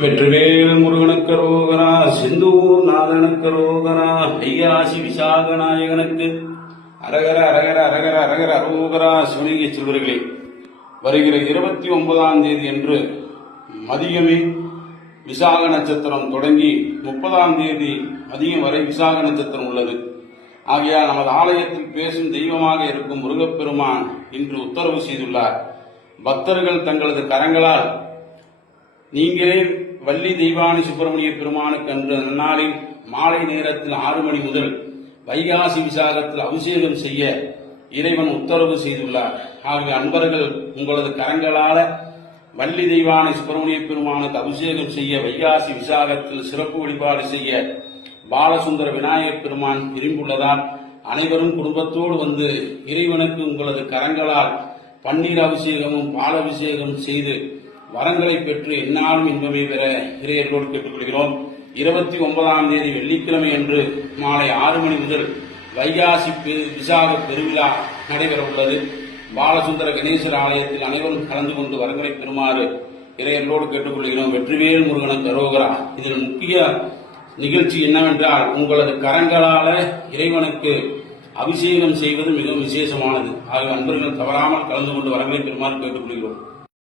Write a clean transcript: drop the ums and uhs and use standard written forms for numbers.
வெற்றிவேல் முருகனுக்கரோகரா, செந்தூர் நாதனுக்கரோகரா, ஐயாசி விசாக நாயகனுக்கு அரகர அரகர அரகர அரகர அரோகரா. சிவலிங்க செல்வர்களே, வருகிற 29ஆம் தேதி அன்று மதியமே விசாக நட்சத்திரம் தொடங்கி 30ஆம் தேதி மதியம் வரை விசாக நட்சத்திரம் உள்ளது. ஆகையால் நமது ஆலயத்தில் பேசும் தெய்வமாக இருக்கும் முருகப்பெருமான் இன்று உத்தரவு செய்துள்ளார். பக்தர்கள் தங்களது கரங்களால் நீங்களே வள்ளி தெய்வானி சுப்பிரமணிய பெருமானுக்கு அன்று நன்னாளில் மாலை நேரத்தில் 6 மணி முதல் வைகாசி விசாகத்தில் அபிஷேகம் செய்ய இறைவன் உத்தரவு செய்துள்ளார். ஆகிய அன்பர்கள் உங்களது கரங்களால வள்ளி தெய்வானை சுப்பிரமணிய பெருமானுக்கு அபிஷேகம் செய்ய வைகாசி விசாகத்தில் சிறப்பு வழிபாடு செய்ய பாலசுந்தர விநாயகர் பெருமான் விரும்புள்ளதால் அனைவரும் குடும்பத்தோடு வந்து இறைவனுக்கு உங்களது கரங்களால் பன்னீர் அபிஷேகமும் பாலபிஷேகம் செய்து வரங்களை பெற்று எந்நாளும் இன்பமே பெற இறையர்களோடு கேட்டுக்கொள்கிறோம். 29ஆம் தேதி வெள்ளிக்கிழமை அன்று மாலை 6 மணி முதல் வைகாசி விசாக பெருவிழா நடைபெற உள்ளது. பாலசுந்தர கணேசர் ஆலயத்தில் அனைவரும் கலந்து கொண்டு வரங்களை பெறுமாறு இறையர்களோடு கேட்டுக்கொள்கிறோம். வெற்றிவேல் முருகனுக்கு அரோகரா. இதில் முக்கிய நிகழ்ச்சி என்னவென்றால், உங்களது கரங்களால இறைவனுக்கு அபிஷேகம் செய்வது மிகவும் விசேஷமானது. ஆகிய அன்பர்கள் தவறாமல் கலந்து கொண்டு வரங்களை பெறுமாறு கேட்டுக்கொள்கிறோம்.